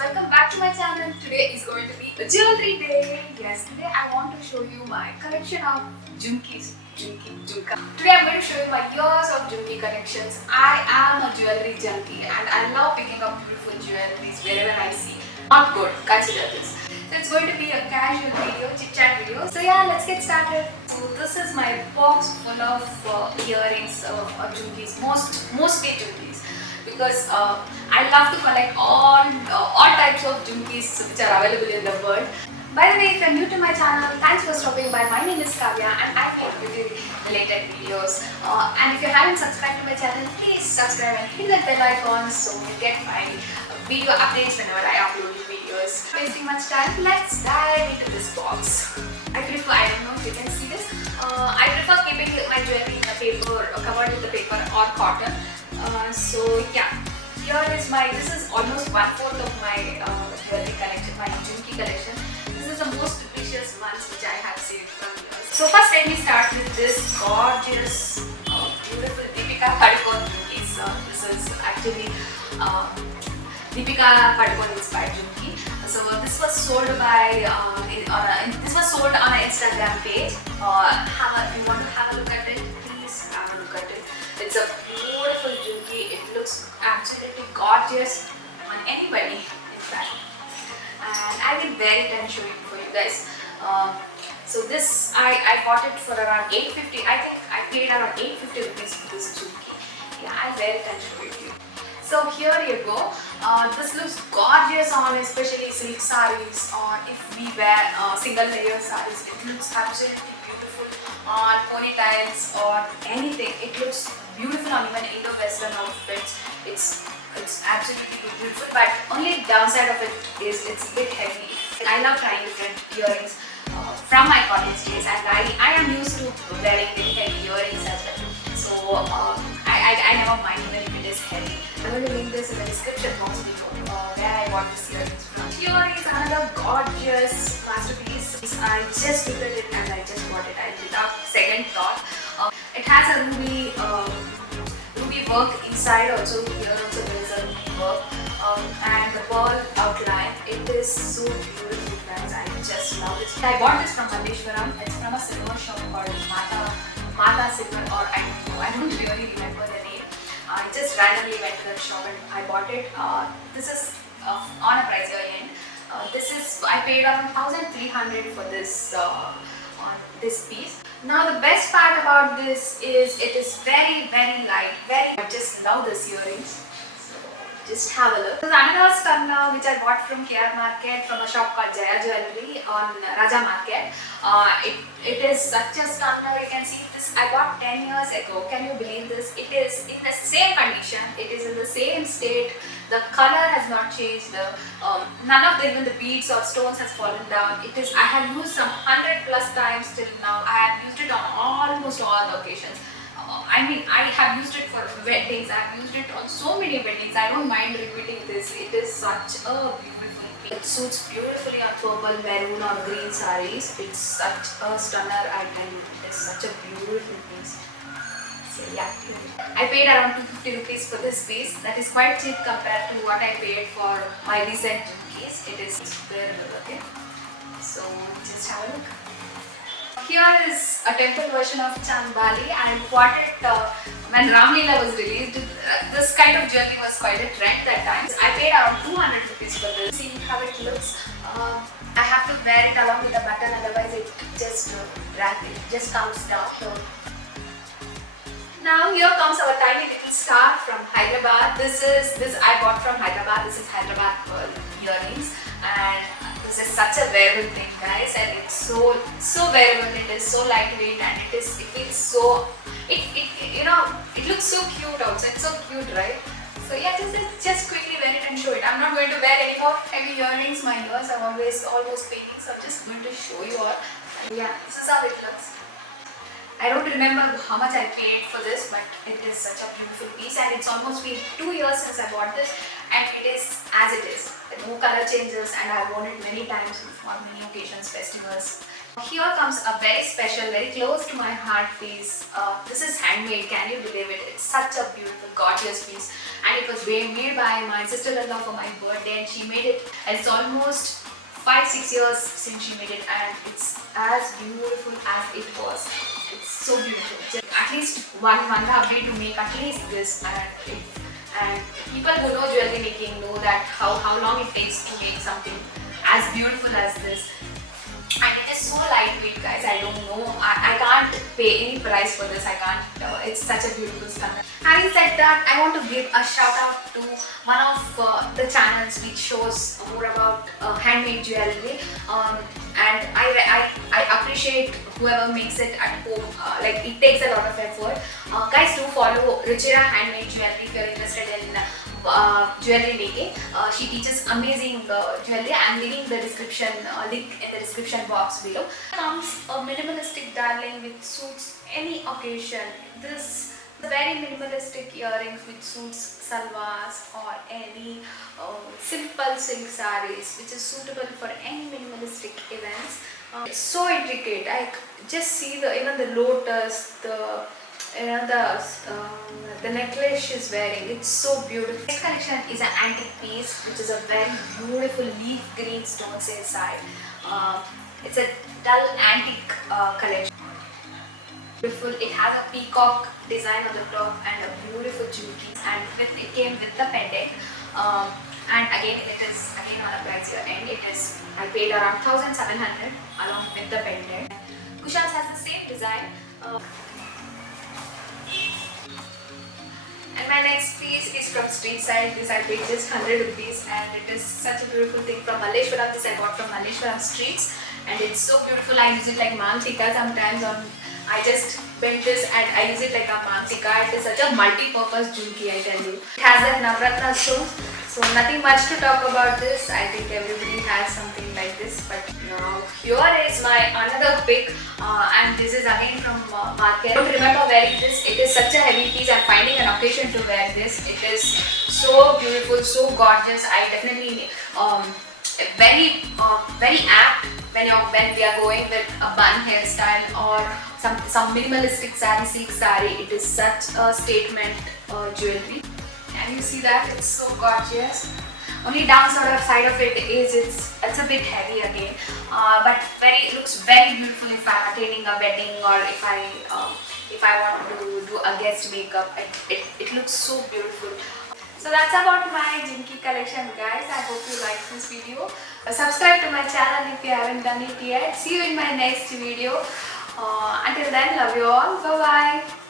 welcome back to my channel. Today is going to be a jewelry day. Yes, today I want to show you my collection of jhumkis. Jhumka. Today I'm going to show you my years of jhumki collections. I am a jewelry junkie and I love picking up beautiful jewelries wherever I see. Not good, consider this. So it's going to be a casual video, chit chat video. So yeah, let's get started. So this is my box full of earrings or jhumkis, mostly jhumkis. Because I love to collect all types of jhumkis which are available in the world. By the way, if you're new to my channel, thanks for stopping by. My name is Kavya and I make beauty related videos. And if you haven't subscribed to my channel, please subscribe and hit that bell icon so you get my video updates whenever I upload new videos. Not wasting much time, let's dive into this box. I don't know if you can see this. I prefer keeping my jewelry in the paper, covered with the paper or cotton. So yeah, this is almost 1/4 of my jewelry collection, my jhumki collection. This is the most precious ones which I have saved from years. So first let me start with this gorgeous, beautiful Deepika Padukone jhumkis. This is actually Deepika Padukone inspired jhumki. So this was sold by on an Instagram page. If you want to have a look at it, please have a look at it. It's a beautiful jhumki. It looks absolutely gorgeous on anybody, in fact. And I will wear it and show it for you guys. So this I got it for around 850. I think I paid around 850 rupees for this jhumki. Yeah, I'll wear it and show it to you. So here you go. This looks gorgeous on especially silk sarees, or if we wear single layer sarees, it looks absolutely beautiful on ponytails or anything. It looks beautiful on even Indo-Western outfits. It's absolutely beautiful, but only downside of it is it's a bit heavy. I love trying different earrings from my college days, and I am used to wearing very heavy earrings as well. So I never mind even if it is heavy. I'm going to link this in the description box below where I bought this earrings from. Here is another gorgeous masterpiece. I just looked at it and I just bought it. Without second thought. It has a ruby work inside also. Here also there is a ruby work and the pearl outline. It is so beautiful, guys. I just love it. I bought this from Malleshwaram. It's from a silver shop called Mata Silver, or I don't really remember the name. I just randomly went to that shop and I bought it. This is on a pricier end. I paid around 1,300 for this on this piece. Now the best part about this is it is very light. I just love this earrings. So just have a look. This is another stunner which I bought from KR Market from a shop called Jaya Jewelry on Raja Market. It is such a stunner. You can see this I bought 10 years ago. Can you believe this? It is in the same condition. It is in the same state. The color has not changed. None of even the beads or stones has fallen down. I have used some 100+ times till now. I have used it on almost all the occasions. I have used it for weddings. I have used it on so many weddings. I don't mind repeating this. It is such a beautiful piece. It suits beautifully on purple, maroon or green sarees. It's such a stunner. I tell you, it is such a beautiful piece. So yeah, I paid around 250 rupees for this piece. That is quite cheap compared to what I paid for my recent jhumkis. It is very good, okay? So just have a look. Here is a temple version of Chambali. I bought it when Ramlila was released. This kind of jewelry was quite a trend that time. I paid around 200 rupees for this. See how it looks. I have to wear it along with the button, otherwise it just comes down. So now here comes our tiny little star from Hyderabad. This I bought from Hyderabad. This is Hyderabad pearl earrings, and this is such a wearable thing, guys. And it's so wearable. It is so lightweight, and it feels so. It looks so cute also. It's so cute, right? So yeah, just quickly wear it and show it. I'm not going to wear any more heavy earrings. My ears are almost paining, so I'm just going to show you all. And yeah, this is how it looks. I don't remember how much I paid for this, but it is such a beautiful piece, and it's almost been 2 years since I bought this, and it is as it is. No color changes, and I've worn it many times for many occasions, festivals. Here comes a very special, very close to my heart piece. This is handmade, can you believe it? It's such a beautiful, gorgeous piece. And it was made by my sister-in-law for my birthday, and she made it. And it's almost 5-6 years since she made it, and it's as beautiful as it was. It's so beautiful. Just at least one half day to make at least this, and people who know jewelry making know that how long it takes to make something as beautiful as this. And it is so lightweight, guys. I don't know. I can't pay any price for this. I can't. It's such a beautiful stunner. Having said that, I want to give a shout out to one of the channels which shows more about handmade jewelry. And I appreciate whoever makes it at home. Like, it takes a lot of effort. Guys, do follow Ruchira Handmade Jewelry if you're interested in jewelry making. She teaches amazing jewelry. I'm leaving the description link in the description box below. Comes a minimalistic darling which suits any occasion. This very minimalistic earrings which suits salwars or any simple silk sarees, which is suitable for any minimalistic events. It's so intricate. I just see even the lotus, the necklace she's wearing. It's so beautiful. This collection is an antique piece, which is a very beautiful leaf green stones inside. It's a dull antique collection. Beautiful. It has a peacock design on the top and a beautiful jewelry, and it came with the pendant. And again, it is on a pricier end. I paid around 1,700 along with the pendant. Kushans has the same design. And my next piece is from Street Side. This I paid just 100 rupees, and it is such a beautiful thing from Malleshwaram. This I bought from Malleshwaram Streets, and it's so beautiful. I use it like mantika sometimes. I just bend this and I use it like a mantika. It is such a multi-purpose jewelry, I tell you. It has that Navratna stones, so nothing much to talk about this. I think everybody has something like this. But now here is my another pick, and this is again from market. I don't remember wearing this. It is such a heavy piece. I'm finding an occasion to wear this. It is so beautiful, so gorgeous. I definitely very apt when we are going with a bun hairstyle or some minimalistic silk saree. It is such a statement jewelry. Can you see that? It's so gorgeous. Only downside of it is it's a bit heavy again, but it looks very beautiful if I'm attending a wedding or if I want to do a guest makeup. It looks so beautiful. So that's about my Jimki collection, guys. I hope you like this video. Subscribe to my channel if you haven't done it yet. See you in my next video. Until then, love you all. Bye bye.